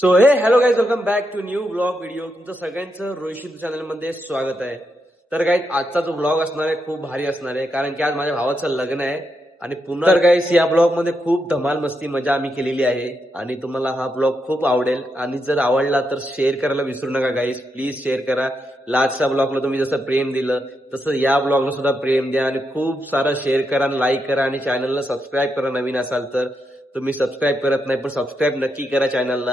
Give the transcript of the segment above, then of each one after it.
So hey hello guys, welcome back to new blog video. तुमचं सगळ्यांचं Rohit channel मध्ये स्वागत आहे. तर गाईज, आजचा जो ब्लॉग असणार आहे खूप भारी असणार आहे, कारण की आज माझ्या भावाचं लग्न आहे. आणि पुन्हा गाईज, या ब्लॉग मध्ये खूप धमाल मस्ती मजा आम्ही केलेली आहे आणि तुम्हाला हा ब्लॉग खूप आवडेल. आणि जर आवडला तर शेअर करायला विसरू नका गाईज, प्लीज शेअर करा. लास्टच्या ब्लॉगला तुम्ही जसं प्रेम दिलं तसं या ब्लॉगला सुद्धा प्रेम द्या आणि खूप सारं शेअर करा, लाईक करा आणि चॅनलला सबस्क्राईब करा. नवीन असाल तर तुम्ही सबस्क्राईब करत नाही, पण सबस्क्राईब नक्की करा चॅनलला.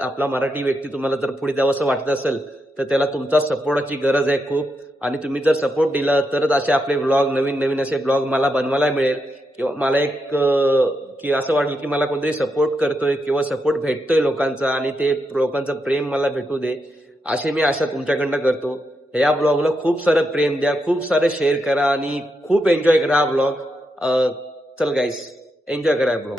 आपला मराठी व्यक्ती तुम्हाला जर पुढे द्यावं असं वाटत असेल तर त्याला तुमचा सपोर्टची गरज आहे खूप. आणि तुम्ही जर सपोर्ट दिला तरच असे आपले ब्लॉग, नवीन नवीन असे ब्लॉग मला बनवायला मिळेल, किंवा मला की असं वाटेल की मला कोणतरी सपोर्ट करतोय किंवा सपोर्ट भेटतोय लोकांचा, आणि ते लोकांचं प्रेम मला भेटू दे अशी मी आशा तुमच्याकडनं करतो. या ब्लॉगला खूप सारं प्रेम द्या, खूप सारं शेअर करा आणि खूप एन्जॉय करा हा ब्लॉग. चल गाईस, एन्जॉय करा ब्लॉग.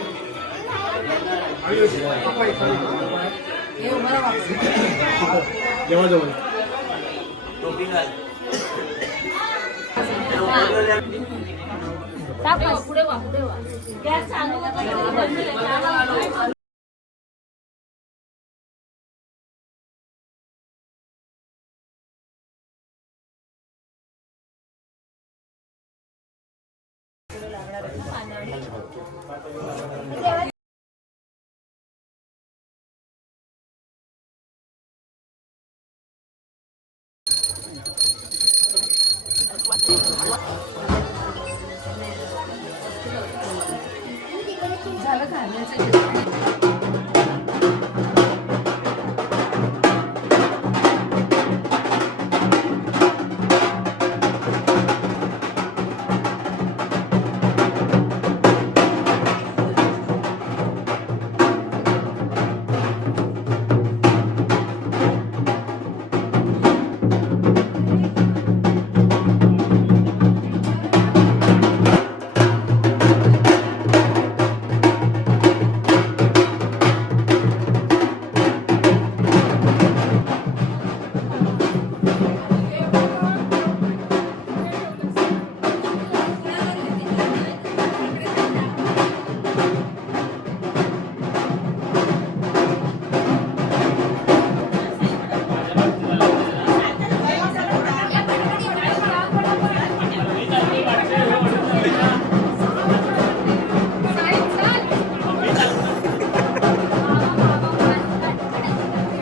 झालं खाण्याचं.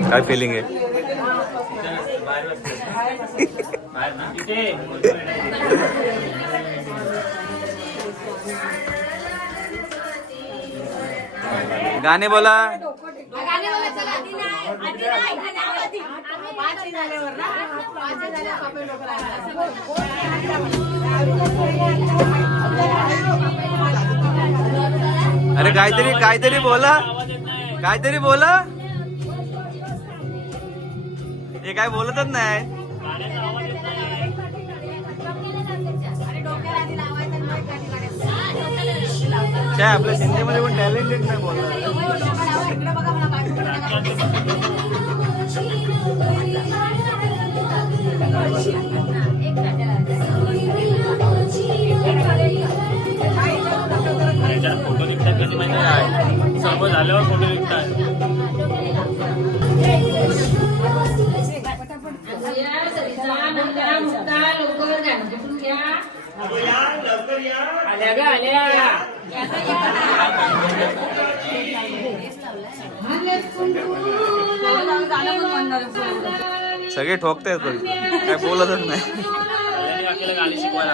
काय फिलिंग आहे? गाणे बोला. अरे काहीतरी बोला, काहीतरी बोला. हे काय बोलतच नाही. आपल्या सिंधीमध्ये पण टॅलेंटेड नाही बोलणार. फोटो निघतात कधी माहिती आहे, सर्व झाल्यावर फोटो निघतात. सगळे ठोकतायत पण काय बोलतच नाही. गाडी शिकवायला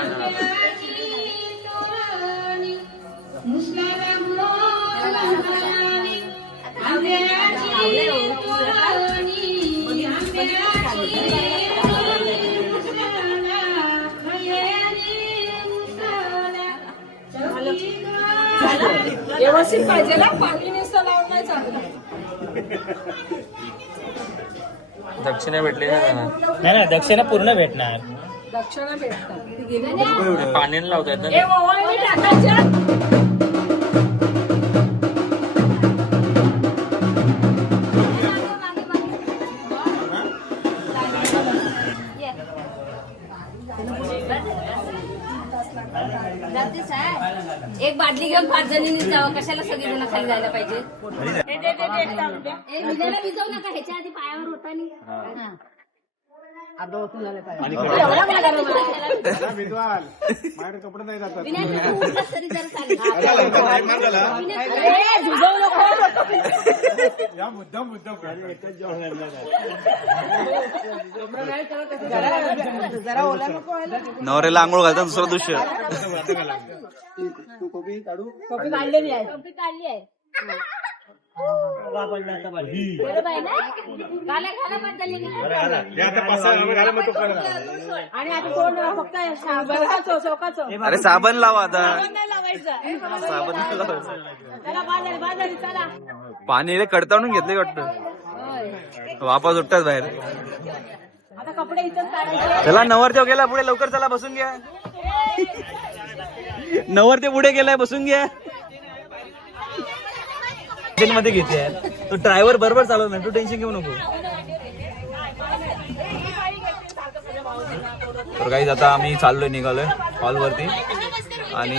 व्यवस्थित पाहिजे ना, पाणी नुसतं लावून नाही चांगलं. दक्षिणा भेटली नाही ना, दक्षिणा पूर्ण भेटणार. दक्षिणा भेटतात. पाण्याला लावतायत ना. जातीस आहे. एक बाटली घेऊन 5 जणींनी जावं. कशाला सगळी जण खाली जायला पाहिजे. विजाला भिजवू नका. ह्याच्या आधी पायावर होता नाही. एवढा माझा कपडे नाही जातात. विनायक तू उठलास तरी जरा चालेल. या मुद्दाम एकच नवऱ्याला आंघोळ घालता दुसरं दृश्य. तू कोबी काढू कॉपी काढलेली आहे. कॉपी काढली आहे. बरोबर आहे ना. घाला घाला बदलली. आणि आता कोण फक्त चौकाचं. अरे साबण लावा आता. नाही लावायचं. साबण नाही लावायचं. चला बाजारी बाजारी चला. पाणी रे कडतावून घेतले वाटतं. वापस उठतात बाहेर. आता कपडे इथंच काढायचे. चला नवरदेव गेला पुढे. लवकर चला बसून घ्या. नवरदेव पुढे गेलाय बसून घ्या. मध्ये घेते यार. तो ड्रायव्हर बरोबर चालवणार. तू टेन्शन घेऊ नको. तर काही आता आम्ही चाललोय निघालोय हॉलवरती आणि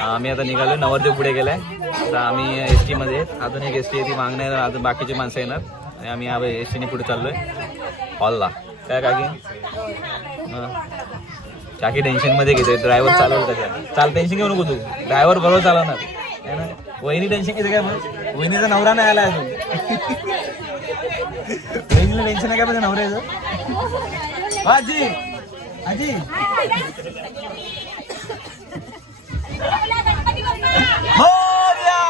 आम्ही आता निघालोय. नवरदेव पुढे गेलाय. आता आम्ही एसटी मध्ये अजून एक एसटी ती मागणं येणार. अजून बाकीची माणसं येणार आणि आम्ही एसटीने पुढे चाललोय हॉलला. काय काकी काकी टेन्शन मध्ये घेतोय. ड्रायव्हर चालवलं कसं. चाल टेन्शन घेऊ नको तू. ड्रायव्हर बरोबर चालवणार है ना. वहिनी टेन्शन घेते काय. मग वहिनीचा नवरा नाही आला अजून. वहिनीला टेन्शन आहे काय माझ्या नवऱ्याचं. आजी आजी मोरया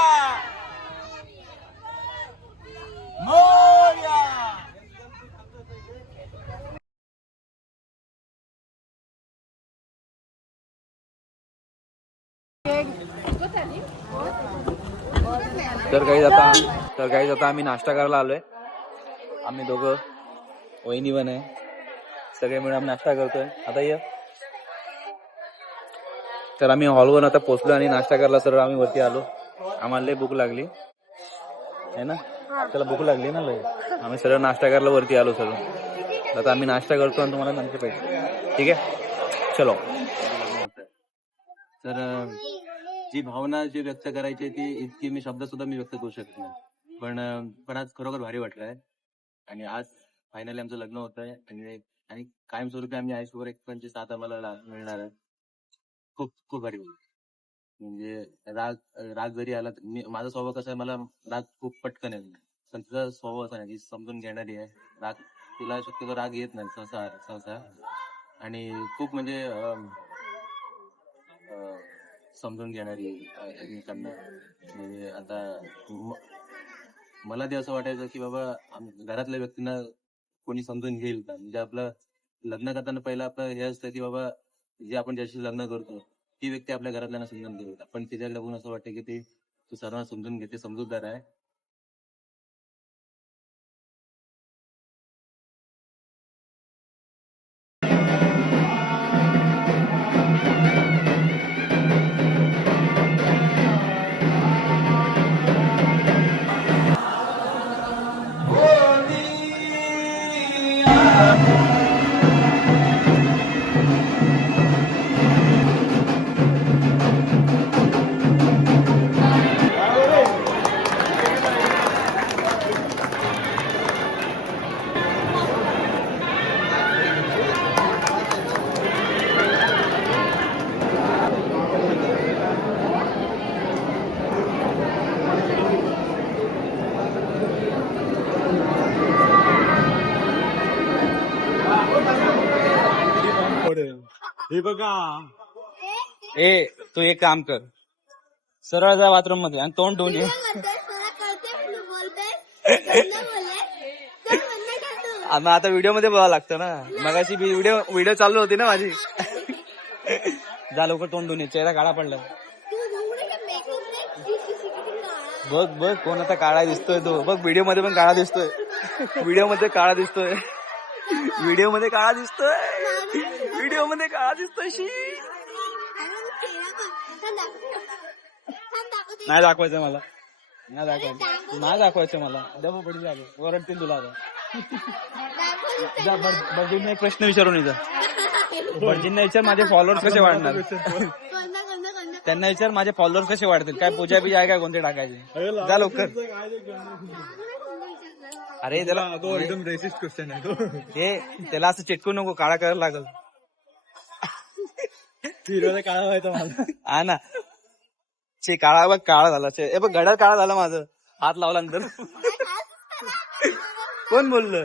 मोरया. तर काही आता आम्ही नाश्ता करायला आलोय. आम्ही दोघं वहिनी पण आहे. सगळे मिळून नाश्ता करतोय. आता ये. तर आम्ही हॉलवर आता पोहोचलो आणि नाश्ता करायला सरळ आम्ही वरती आलो. आम्हाला लय भूक लागली है ना. त्याला भूक लागली ना लय. आम्ही सरळ नाश्ता करायला वरती आलो सरळ. आता आम्ही नाश्ता करतो आणि तुम्हाला नंतर पाहिजे. ठीक आहे चलो. तर जी भावना जी व्यक्त करायची ती इतकी मी शब्द सुद्धा मी व्यक्त करू शकत नाही. पण आज खरोखर भारी वाटलंय. आणि आज फायनली आमचं लग्न होत आहे आणि कायमस्वरूपी आम्ही आयुष्यभर एक 25 आम्हाला मिळणार आहे. खूप खूप भारी होईल. म्हणजे राग जरी आला. माझा स्वभाव कसा आहे. मला राग खूप पटकन आहे. पण तिचा स्वभाव असा नाही. ती समजून घेणारी आहे. तिला शक्यतो राग येत नाही सहसा. आणि खूप म्हणजे समजून घेणारी एकमेकांना. म्हणजे आता मला ते असं वाटायचं की बाबा घरातल्या व्यक्तींना कोणी समजून घेईल का. म्हणजे आपलं लग्न करताना पहिलं आपलं हे असतं की बाबा जे आपण ज्याशी लग्न करतो ती व्यक्ती आपल्या घरातल्यांना समजून घेईल. पण तिच्याकडे बघून असं वाटतं की ती सर्वांना समजून घेते. समजूतदार आहे. हे बघा. तू एक काम कर. सरळ जा बाथरूम मध्ये आणि तोंड धुवून ये. आता व्हिडिओ मध्ये बघावं लागतं ना. मगाशी व्हिडिओ चालू होती ना माझी. जा लवकर तोंड धुवून ये. चेहरा काळा पडला. बघ कोण आता काळा दिसतोय. तो बघ व्हिडिओ मध्ये पण काळा दिसतोय. व्हिडिओ मध्ये काळा दिसतोय. नाही दाखवायचं मला. नाही दाखवायचं. नाही दाखवायचं मला डबा पडी झालं ओरडतील तुला आता. जा, बर्जींना एक प्रश्न विचारून येतो. बर्जींना विचार माझे फॉलोअर्स कसे वाढणार. त्यांना विचार माझे फॉलोअर्स कसे वाढतील. काय पूजा बिजा आहे काय कोणते टाकायचे. जा लवकर. अरे त्याला एकदम रेसिस्ट क्वेश्चन आहे तो. हे त्याला असं चिटकू नको काळा करायला लागल. हिरोला काय व्हायचं मला. हा ना चे काळा बघ काळा झाला. हे बघ घड्याळ काळा झाला माझं हात लावला नंतर. कोण बोललं.